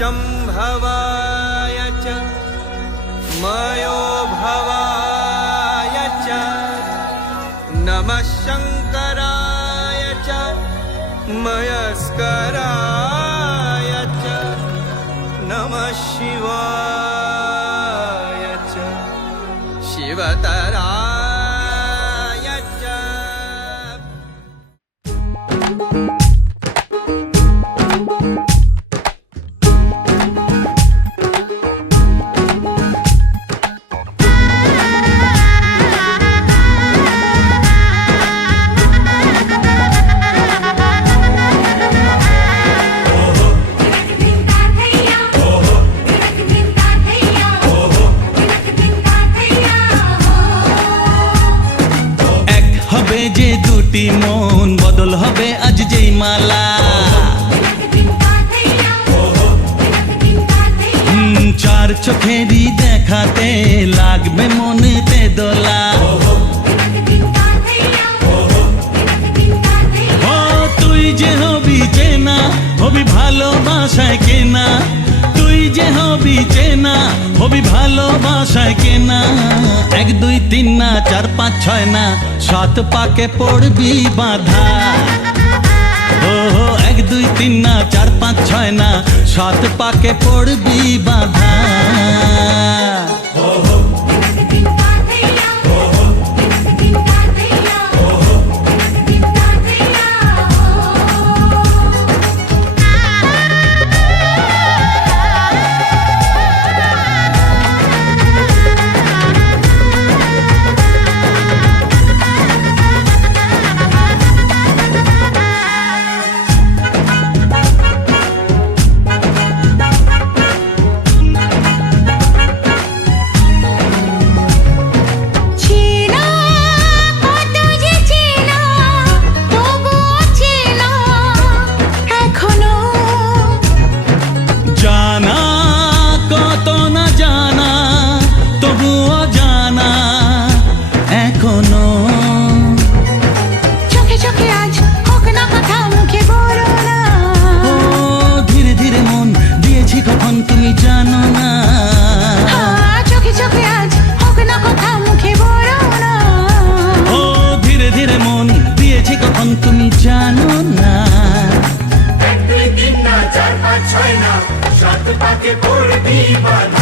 शम्भवाय च मयोभवाय च नमः शङ्कराय च मयस्कराय च नमः शिवाय च शिवतराय च। যে দুটি মন বদল হবে আজ যেই মালা চার চোখেরই দেখাতে লাগবে মনেতে দোলা ও তুই যে হবি চেনা হবি ভালোবাসায় কেনা তুই যে হবি চেনা হবি ভালোবাসায় কেনা 1 2 3 না 4 5 6 না 7 পাকে পড়বি বাঁধা ও 1 2 3 না 4 5 6 না 7 পাকে পড়বি বাঁধা তুমি জানো না 1 2 3 না 4 5 6 না 7 পাকে পড়বি বাঁধা